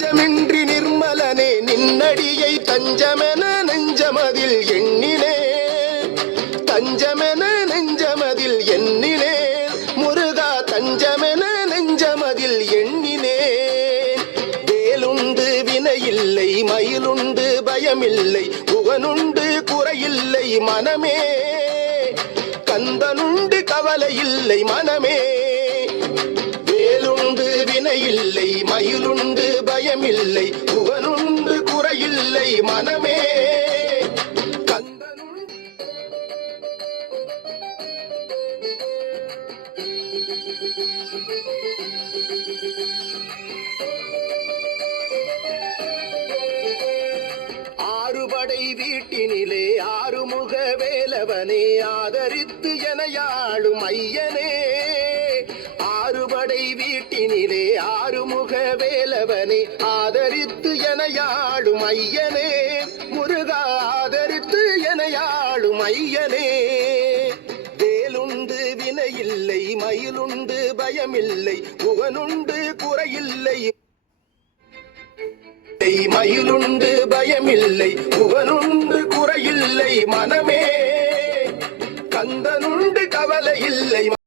தஞ்சமின்றி நிர்மலனே நின்னடியை தஞ்சமென நெஞ்சமதில் எண்ணினே. தஞ்சமென நெஞ்சமதில் எண்ணினே. முருகா தஞ்சமென நெஞ்சமதில் எண்ணினே. வேலுண்டு வினையில்லை மயிலுண்டு பயமில்லை புகனுண்டு குறையில்லை மனமே. கந்தனுண்டு கவலை இல்லை மனமே. மயிலுண்டு பயமில்லை புகனுண்டு குறையில்லை மனமே. ஆறுபடை வீட்டினிலே ஆறுமுக வேலவனே ஆதரித்து எனையாளும் ஐயனே. ஆறுபடை வீட்டினிலே ஆறுமுக வேலவனே ஆதரித்து எனையாடும் ஐயனே. முருகா ஆதரித்து எனையாடும் ஐயனே. வேலுண்டு வினையில்லை மயிலுண்டு பயமில்லை புகனுண்டு குறையில்லை. மயிலுண்டு பயமில்லை புகனுண்டு குறையில்லை மனமே. கந்தனுண்டு கவலை இல்லை